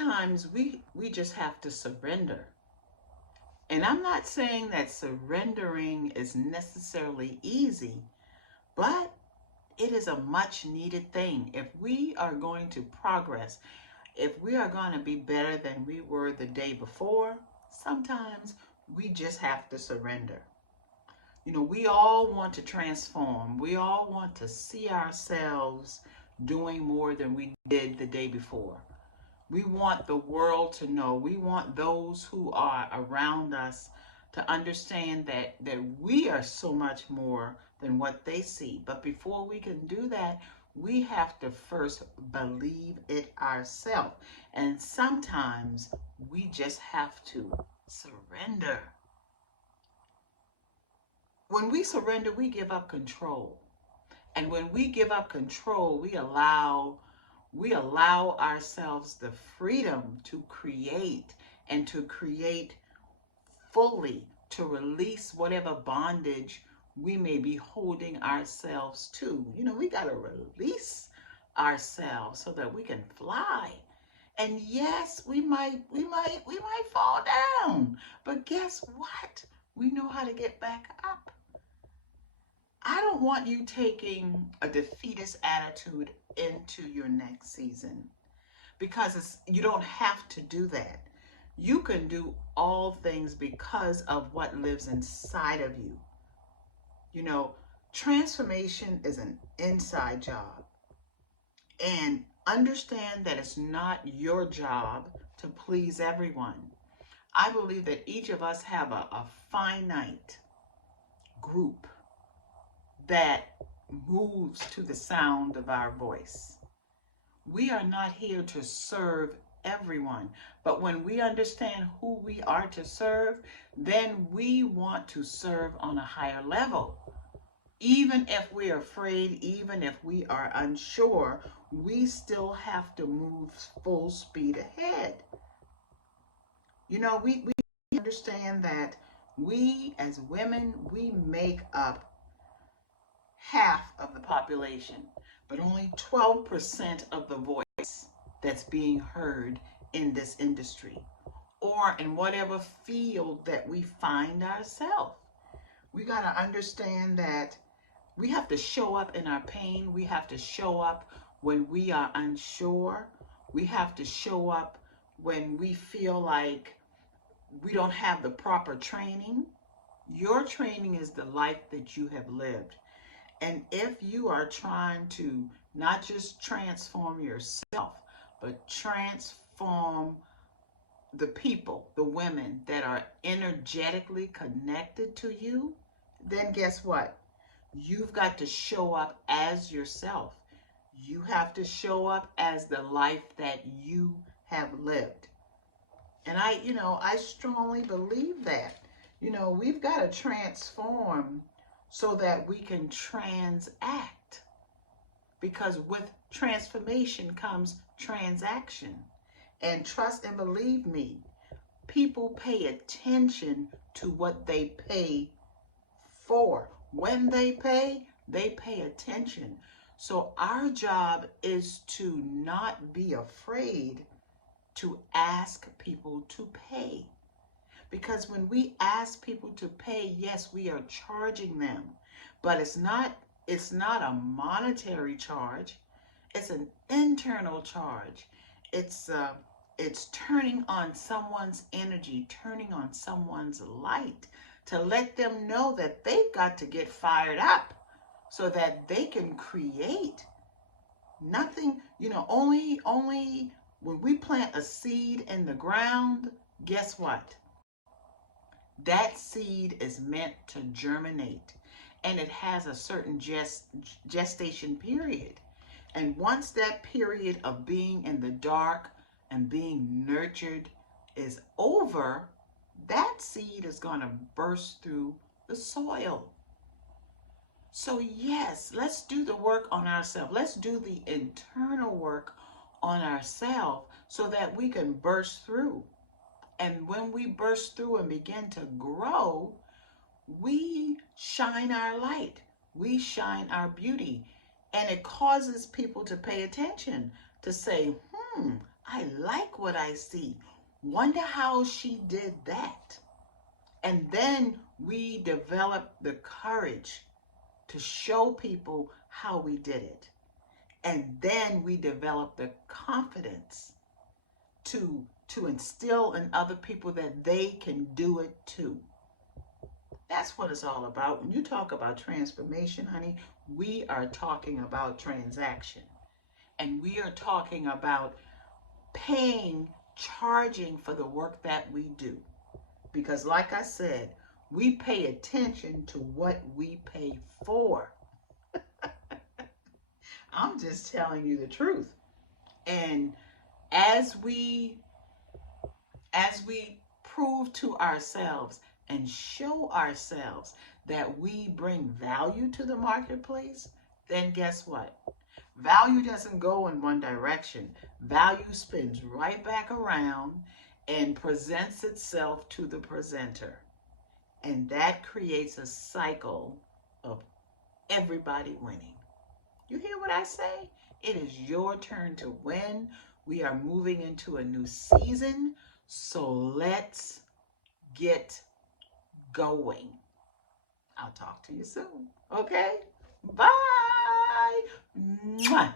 sometimes we just have to surrender. And I'm not saying that surrendering is necessarily easy, but it is a much needed thing. If we are going to progress, if we are going to be better than we were the day before, sometimes we just have to surrender. You know, we all want to transform. We all want to see ourselves doing more than we did the day before. We want the world to know. We want those who are around us to understand that we are so much more than what they see. But before we can do that, we have to first believe it ourselves. And sometimes we just have to surrender. When we surrender, we give up control. And when we give up control, we allow ourselves the freedom to create, and to create fully, to release whatever bondage we may be holding ourselves to. You know, we got to release ourselves so that we can fly. And yes, we might fall down, but guess what? We know how to get back up. I don't want you taking a defeatist attitude into your next season, because you don't have to do that. You can do all things because of what lives inside of you. You know, transformation is an inside job. And understand that it's not your job to please everyone. I believe that each of us have a finite group that moves to the sound of our voice. We are not here to serve everyone, but when we understand who we are to serve, then we want to serve on a higher level. Even if we're afraid, even if we are unsure, we still have to move full speed ahead. You know, we understand that we as women, we make up half of the population, but only 12% of the voice that's being heard in this industry or in whatever field that we find ourselves. We got to understand that we have to show up in our pain. We have to show up when we are unsure. We have to show up when we feel like we don't have the proper training. Your training is the life that you have lived. And if you are trying to not just transform yourself, but transform the people, the women that are energetically connected to you, then guess what? You've got to show up as yourself. You have to show up as the life that you have lived. And I strongly believe that. You know, we've got to transform so that we can transact. Because with transformation comes transaction. And trust and believe me, people pay attention to what they pay for. When they pay attention. So our job is to not be afraid to ask people to pay. Because when we ask people to pay, yes, we are charging them, but it's not a monetary charge. It's an internal charge. It's turning on someone's energy, turning on someone's light to let them know that they've got to get fired up so that they can create. Nothing, only when we plant a seed in the ground, guess what? That seed is meant to germinate, and it has a certain gestation period. And once that period of being in the dark and being nurtured is over, that seed is going to burst through the soil. So yes, let's do the work on ourselves. Let's do the internal work on ourselves so that we can burst through. And when we burst through and begin to grow, we shine our light. We shine our beauty. And it causes people to pay attention, to say, I like what I see. Wonder how she did that. And then we develop the courage to show people how we did it. And then we develop the confidence to instill in other people that they can do it too. That's what it's all about. When you talk about transformation, honey, we are talking about transaction. And we are talking about paying, charging for the work that we do. Because like I said, we pay attention to what we pay for. I'm just telling you the truth. And as we prove to ourselves and show ourselves that we bring value to the marketplace, then guess what? Value doesn't go in one direction. Value spins right back around and presents itself to the presenter. And that creates a cycle of everybody winning. You hear what I say? It is your turn to win. We are moving into a new season, so let's get going. I'll talk to you soon. Okay? Bye. Mwah.